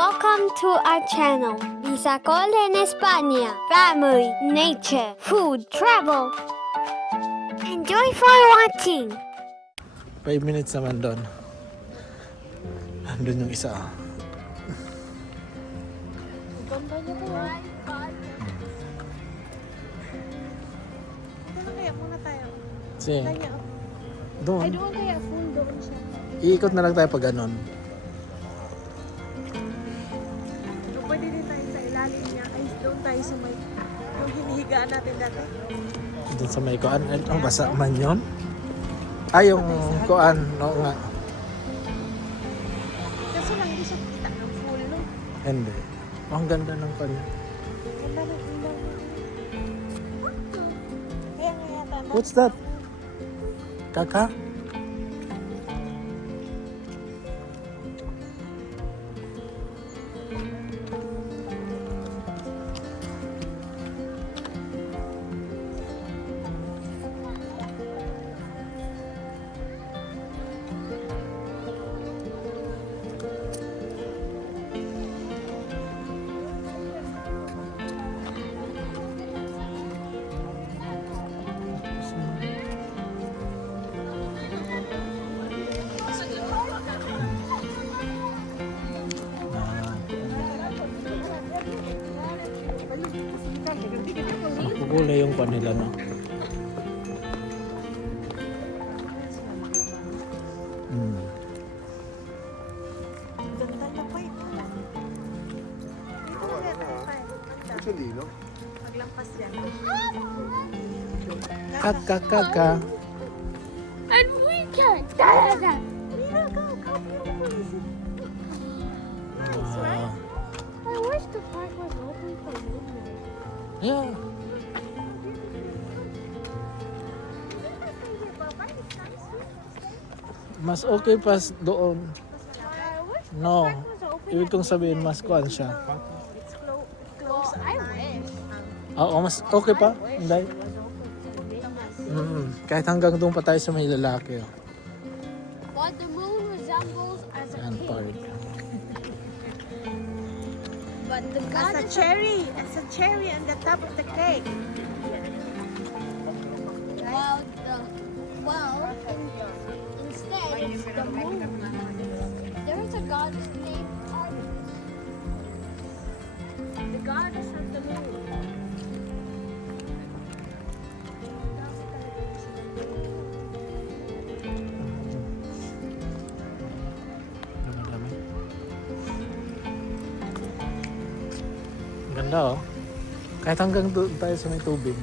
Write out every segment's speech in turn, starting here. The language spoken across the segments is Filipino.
Welcome to our channel, Bisacol en España. Family, nature, food, travel. Enjoy for watching. 5 minutes naman doon. Andun yung isa. Ganda niya po. Doon kaya muna tayo. Sige. Kanya. Doon. Ay, doon kaya full doon siya. Iikot na lang tayo pag ganon. So, pwede din tayo sa ilalim niya. Ay, doon tayo sa may yung hinihigaan natin dati. Doon sa may kuan. Ang basa man yun? Ay, yung kuan. No, nga. Kaso lang hindi siya kita ng full, no? Hindi. Oh, ang ganda ng pan. Ganda ng ilaw. Kaya nga yata. What's that? Kaka? Kulay yung pan nila, no? Ganda na pa ito. Actually, no? Maglampas yan. Kaka, kaka. And we can. Da-da-da. Mira, how beautiful is it? Nice, right? I wish the park was open for movement. Yeah. Mas okay pa doon. No. Ibig kong sabihin, mas kuan siya. It's close. I wish. Oo, mas okay pa. Hindi. Kahit hanggang doon pa tayo sa may lalaki. Oh. But the moon resembles as a Yan, king. park. But the As god a is cherry. As a cherry on the top of the cake. instead it's the moon. There is a goddess named Artemis. The goddess of the moon. Dami-dami. Ang ganda, oh. Kahit hanggang doon tayo sa may tubig.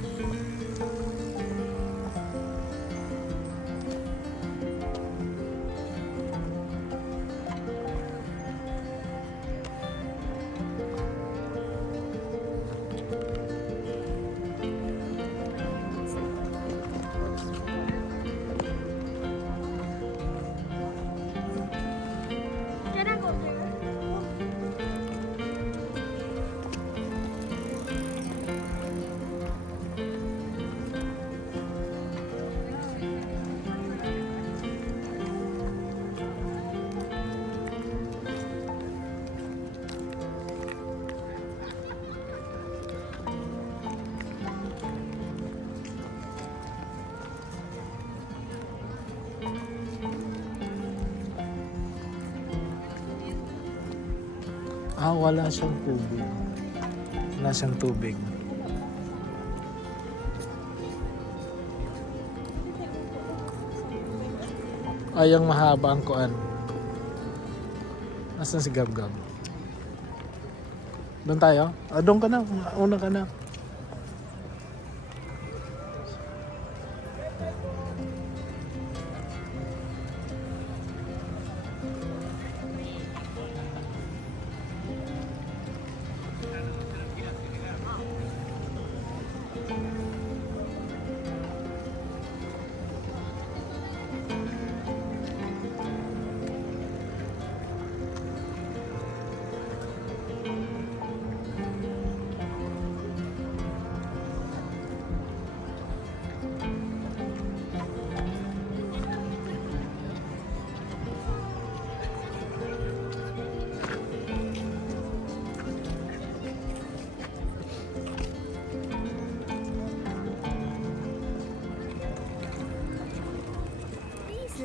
Can I go there? Ah, wala siyang tubig. Wala siyang tubig. Ay, ang mahaba ang kuan. Nasaan si Gab-Gab? Doon tayo? Ah, doon ka na. Una ka na.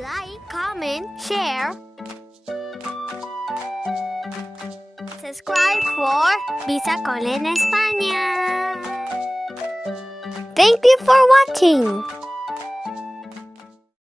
like, comment, share, subscribe for Visa Call en España. Thank you for watching.